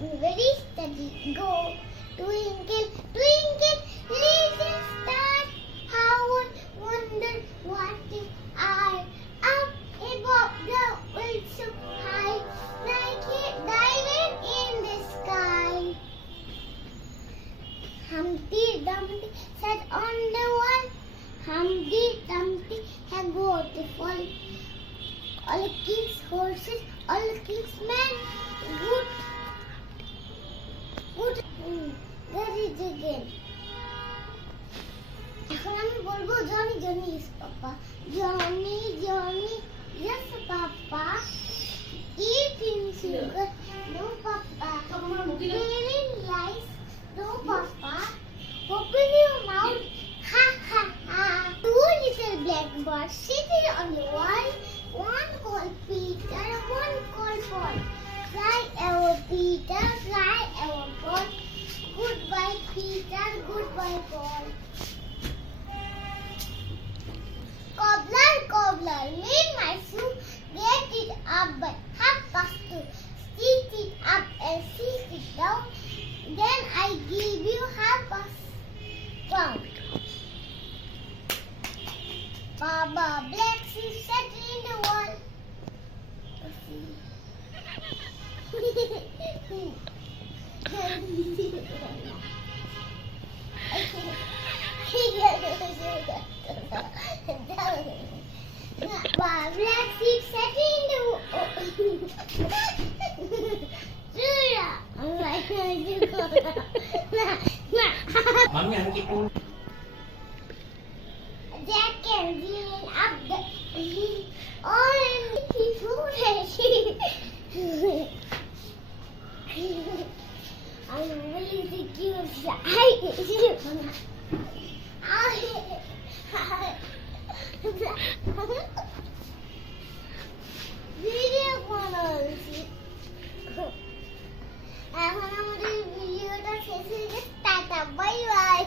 very steady. Go, twinkle, twinkle, little star. How I wonder what is I. Up above the world so high, like a diamond in the sky. Humpty Dumpty sat on the wall. Humpty Dumpty had got a fall. All king's horses, all king's men, good, there is again. এখন আমি বলবো Johnny Johnny yes papa, Johnny Johnny yes papa, eating sugar, no papa, telling lies, no papa, open your mouth, ha ha ha. Two little black birds sitting on the wall, one called Peter, one called Paul. Fly our Peter, fly our Paul. Goodbye Peter, goodbye Paul. Cobbler, cobbler, make my soup, get it up by 2:30. Stick it up and sit it down, then I give you £1/2. Baba Black Sheep sat in the wall. Baba Black Sheep sat in the Mami, ano kita? Jack and Jill up the hill, all in the food. I'm really secure. Video বানাচ্ছি। এখন আমাদের ভিডিওটা শেষ হয়ে গেছে। Tata, bye bye.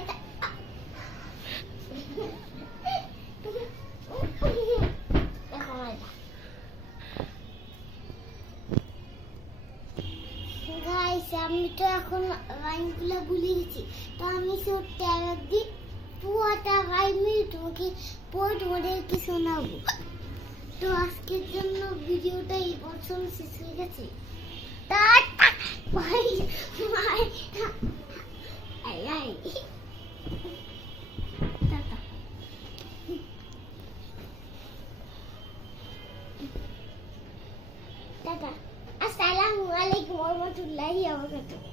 Guys আমি তো এখন লাইনগুলো ভুলে গেছি, তো আমি সব ট্যাগ দিই পুরোটা 5 মিনিট তোমাকে পরে তোমাদেরকে শোনাবো। তো আজকের জন্য ভিডিওটা এই পর্যন্ত শেষ হয়ে গেছে। Tata bye bye. I I tata tata. আসসালামু আলাইকুম ওয়া রাহমাতুল্লাহি ওয়া বারাকাতুহু।